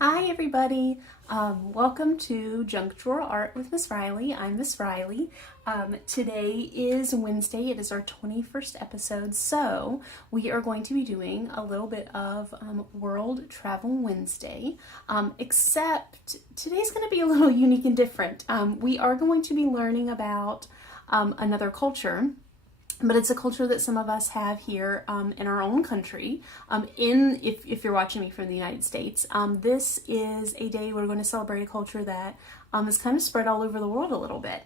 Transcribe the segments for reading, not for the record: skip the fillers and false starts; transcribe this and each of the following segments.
Hi everybody, welcome to Junk Drawer Art with Miss Riley. I'm Miss Riley. Today is Wednesday, it is our 21st episode, so we are going to be doing a little bit of World Travel Wednesday, except today's going to be a little unique and different. We are going to be learning about another culture. But it's a culture that some of us have here in our own country. If you're watching me from the United States, this is a day we're going to celebrate a culture that is kind of spread all over the world a little bit.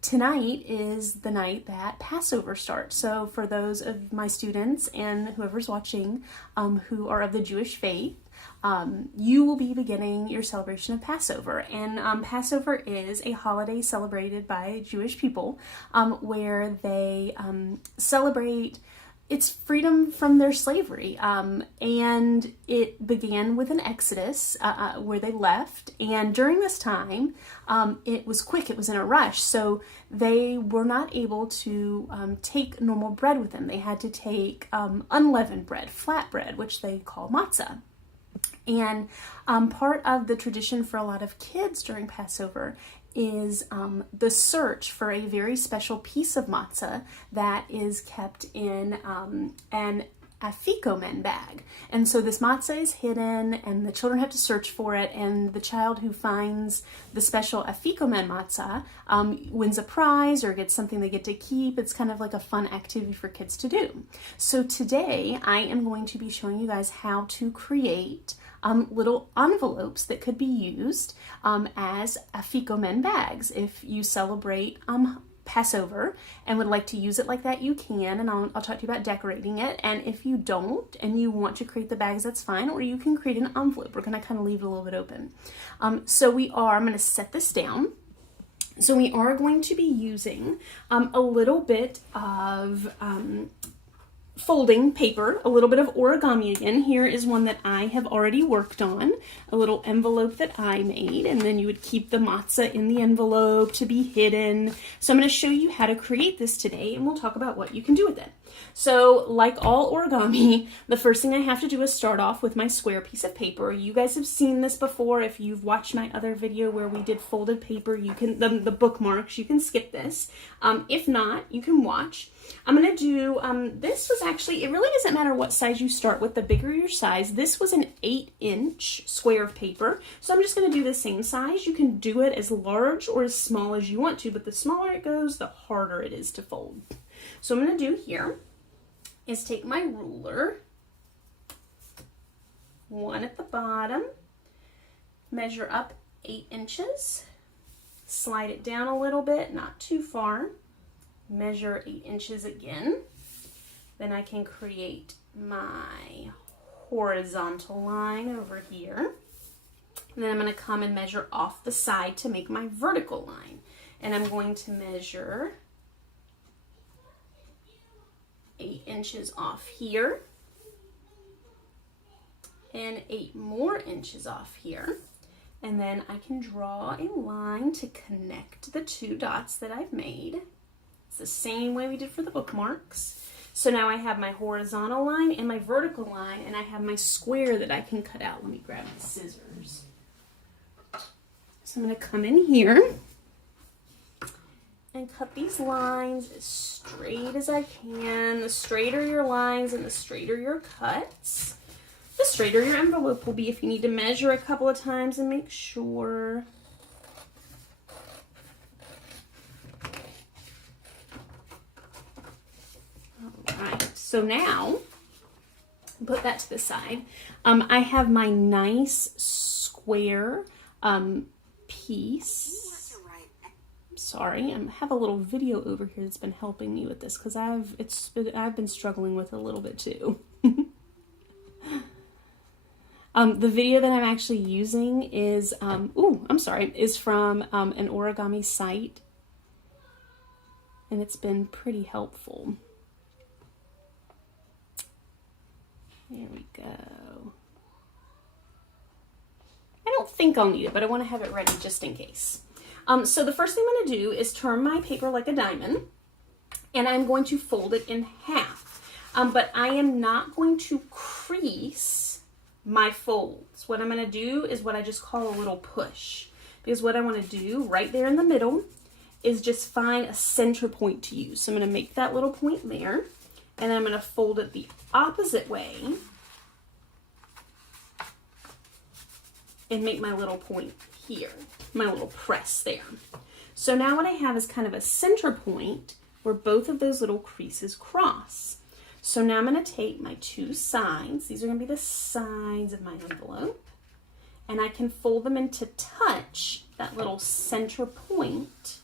Tonight is the night that Passover starts. So for those of my students and whoever's watching who are of the Jewish faith, you will be beginning your celebration of Passover. And Passover is a holiday celebrated by Jewish people where they celebrate its freedom from their slavery. And it began with an exodus where they left. And during this time, it was quick, it was in a rush. So they were not able to take normal bread with them. They had to take unleavened bread, flat bread, which they call matzah. And part of the tradition for a lot of kids during Passover is the search for a very special piece of matzah that is kept in an Afikoman bag. And so this matzah is hidden and the children have to search for it, and the child who finds the special Afikoman matzah wins a prize or gets something they get to keep. It's kind of like a fun activity for kids to do. So today I am going to be showing you guys how to create little envelopes that could be used as Afikoman bags. If you celebrate Passover and would like to use it like that, you can, and I'll talk to you about decorating it. And if you don't and you want to create the bags, that's fine, or you can create an envelope. We're going to kind of leave it a little bit open. I'm going to set this down. So we are going to be using a little bit of folding paper, a little bit of origami again. Here is one that I have already worked on, a little envelope that I made, and then you would keep the matzah in the envelope to be hidden. So I'm going to show you how to create this today, and we'll talk about what you can do with it. So like all origami, the first thing I have to do is start off with my square piece of paper. You guys have seen this before. If you've watched my other video where we did folded paper, you can, the bookmarks, you can skip this. If not, you can watch. I'm going to do, this was actually, it really doesn't matter what size you start with, the bigger your size. This was an 8-inch square of paper. So I'm just going to do the same size. You can do it as large or as small as you want to, but the smaller it goes, the harder it is to fold. So I'm going to do here is take my ruler, one at the bottom, measure up 8 inches, slide it down a little bit, not too far, measure 8 inches again. Then I can create my horizontal line over here. And then I'm going to come and measure off the side to make my vertical line. And I'm going to measure 8 inches off here and 8 more inches off here. And then I can draw a line to connect the two dots that I've made. It's the same way we did for the bookmarks. So now I have my horizontal line and my vertical line, and I have my square that I can cut out. Let me grab my scissors. So I'm going to come in here and cut these lines as straight as I can. The straighter your lines and the straighter your cuts, the straighter your envelope will be. If you need to measure a couple of times and make sure. Alright, so now, put that to the side. I have my nice square piece. Sorry, I have a little video over here that's been helping me with this because I've been struggling with it a little bit too. The video that I'm actually using is is from an origami site, and it's been pretty helpful. There we go. I don't think I'll need it, but I want to have it ready just in case. So the first thing I'm going to do is turn my paper like a diamond, and I'm going to fold it in half. But I am not going to crease my folds. What I'm going to do is what I just call a little push, because what I want to do right there in the middle is just find a center point to use. So I'm going to make that little point there, and then I'm going to fold it the opposite way and make my little point here, my little press there. So now what I have is kind of a center point where both of those little creases cross. So now I'm going to take my two sides, these are going to be the sides of my envelope, and I can fold them in to touch that little center point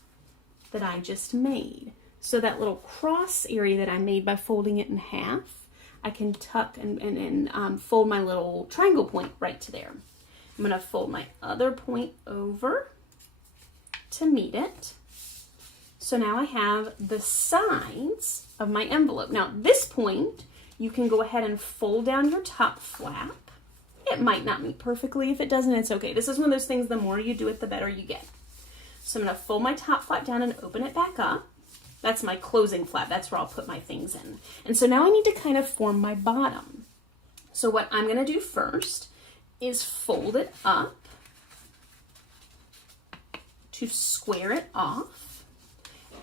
that I just made. So that little cross area that I made by folding it in half, I can tuck and fold my little triangle point right to there. I'm going to fold my other point over to meet it. So now I have the sides of my envelope. Now at this point, you can go ahead and fold down your top flap. It might not meet perfectly. If it doesn't, it's okay. This is one of those things, the more you do it, the better you get. So I'm going to fold my top flap down and open it back up. That's my closing flap. That's where I'll put my things in. And so now I need to kind of form my bottom. So what I'm going to do first is fold it up to square it off.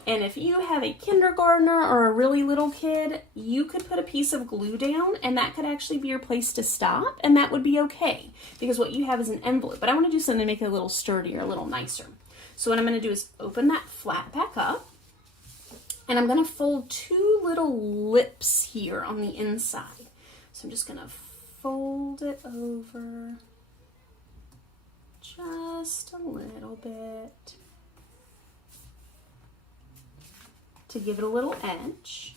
And if you have a kindergartner or a really little kid, you could put a piece of glue down and that could actually be your place to stop, and that would be okay because what you have is an envelope. But I want to do something to make it a little sturdier, a little nicer. So what I'm going to do is open that flap back up, and I'm going to fold two little lips here on the inside. So I'm just going to fold it over just a little bit to give it a little edge.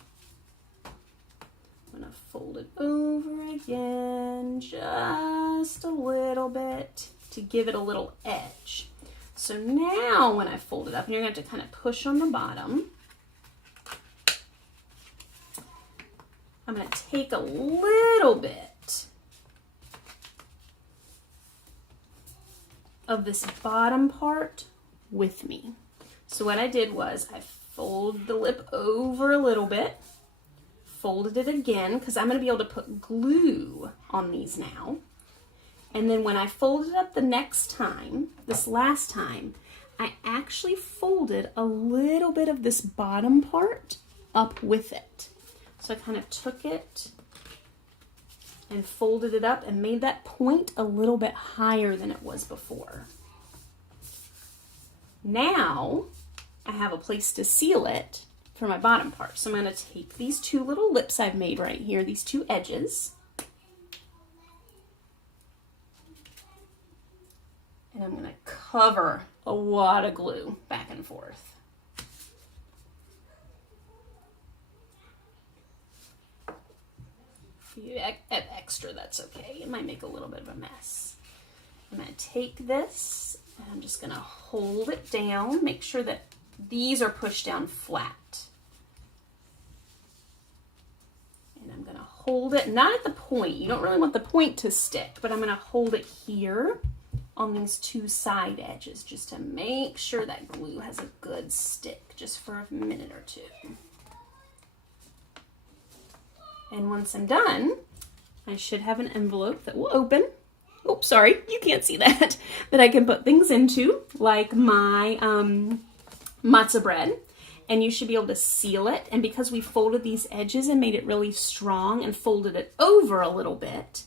I'm going to fold it over again just a little bit to give it a little edge. So now when I fold it up, and you're going to have to kind of push on the bottom, I'm going to take a little bit of this bottom part with me. So what I did was I folded the lip over a little bit, folded it again, because I'm going to be able to put glue on these now. And then when I folded up the next time, this last time, I actually folded a little bit of this bottom part up with it. So I kind of took it and folded it up and made that point a little bit higher than it was before. Now I have a place to seal it for my bottom part. So I'm going to take these two little lips I've made right here, these two edges, and I'm going to cover a lot of glue back and forth. If you add extra, that's okay. It might make a little bit of a mess. I'm going to take this and I'm just going to hold it down. Make sure that these are pushed down flat. And I'm going to hold it, not at the point. You don't really want the point to stick, but I'm going to hold it here on these two side edges just to make sure that glue has a good stick just for a minute or two. And once I'm done, I should have an envelope that will open. Oh, sorry, you can't see that. That I can put things into, like my matzah bread. And you should be able to seal it. And because we folded these edges and made it really strong and folded it over a little bit,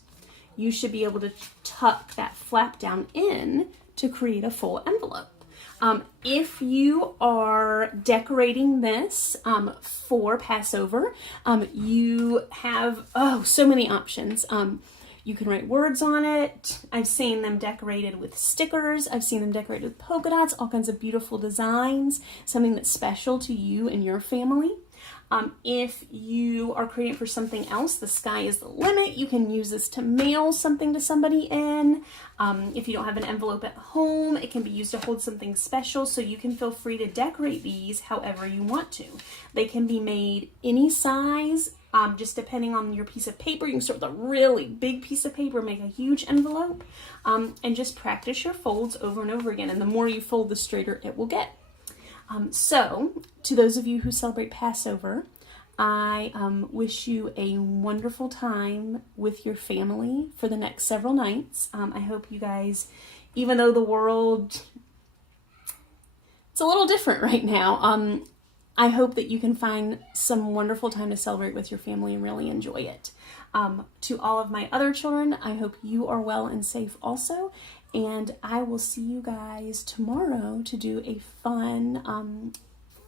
you should be able to tuck that flap down in to create a full envelope. If you are decorating this for Passover, you have, so many options. You can write words on it. I've seen them decorated with stickers. I've seen them decorated with polka dots, all kinds of beautiful designs, something that's special to you and your family. If you are creating for something else, the sky is the limit. You can use this to mail something to somebody in. If you don't have an envelope at home, it can be used to hold something special, so you can feel free to decorate these however you want to. They can be made any size, just depending on your piece of paper. You can start with a really big piece of paper, make a huge envelope, and just practice your folds over and over again. And the more you fold, the straighter it will get. So, to those of you who celebrate Passover, I wish you a wonderful time with your family for the next several nights. I hope you guys, even though the world, it's a little different right now, I hope that you can find some wonderful time to celebrate with your family and really enjoy it. To all of my other children, I hope you are well and safe also. And I will see you guys tomorrow to do a fun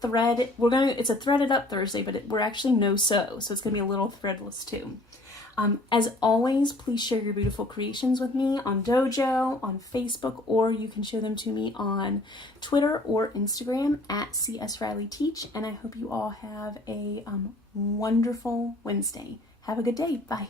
thread. It's a threaded up Thursday, but we're actually so it's gonna be a little threadless too. As always, please share your beautiful creations with me on Dojo, on Facebook, or you can show them to me on Twitter or Instagram at CSRileyTeach. And I hope you all have a wonderful Wednesday. Have a good day. Bye.